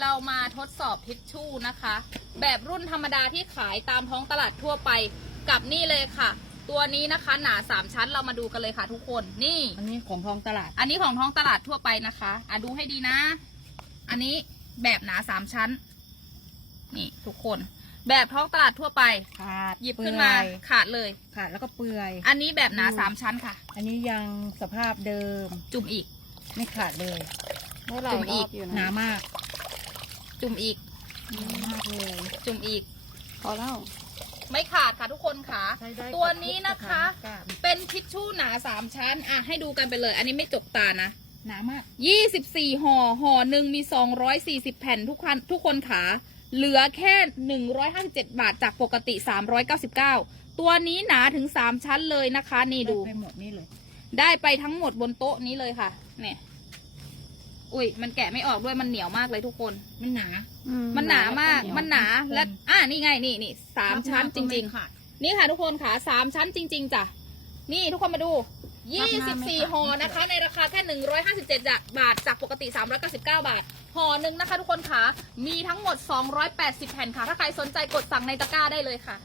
เรามาทดสอบทิชชู่นะคะ แบบรุ่นธรรมดาที่ขายตามท้องตลาดทั่วไปกับนี่เลยค่ะ ตัวนี้นะคะหนาสามชั้นเรามาดูกันเลยค่ะ ทุกคนนี่ อันนี้ของท้องตลาด อันนี้ของท้องตลาดทั่วไปนะคะอะดูให้ดีนะ อันนี้แบบหนาสามชั้น นี่ทุกคน แบบท้องตลาดทั่วไป ขาดหยิบขึ้นมาเปื่อยขาดเลย ขาดแล้วก็เปื่อย อันนี้แบบหนาอืม สามชั้นค่ะ อันนี้ยังสภาพเดิมจุ่มอีก ไม่ขาดเลยได้หลายจุ่มรอีอกบอยู่หนานะมาก จุ่มอีกหนามากเลยจุ่มอีก พอแล้วไม่ขาดค่ะทุกคนค่ะ ใช้ได้ตัวนี้นะคะกับทุกสถานการณ์เป็นทิชชู่หนาสามชั้น อะให้ดูกันไปเลย อันนี้ไม่จกตานะ หนามากยี่สิบสี่ห่อห่อหนึ่งมีสองร้อยสี่สิบแผ่นทุกคันทุกคนขาเหลือแค่หนึ่งร้อยห้าสิบเจ็ดบาทจากปกติสามร้อยเก้าสิบเก้าตัวนี้หนาถึงสามชั้นเลยนะคะ นี่ดู ไปหมดนี่เลย ได้ไปทั้งหมดบนโต๊ะนี้เลยค่ะ เนี่ย อุ้ยมันแกะไม่ออกด้วยมันเหนียวมากเลยทุกคน มันหนา อืมันหนามากเหนียวมันหนาทุกคนและอ่านี่ไง นี่นี่สามชั้นจริงๆขาดๆนี่ค่ะทุกคนค่ะสามชั้นจริง ๆจ้ะ นี่ทุกคนมาดู รับหน้าไม่24ขาดห่อนะคะ ในราคาแค่ 157 บาท จากปกติ 399 บาทห่อหนึ่งนะคะ ทุกคนค่ะ มีทั้งหมด 280 แผ่นค่ะ ถ้าใครสนใจกดสั่งในตะกร้าได้เลยค่ะ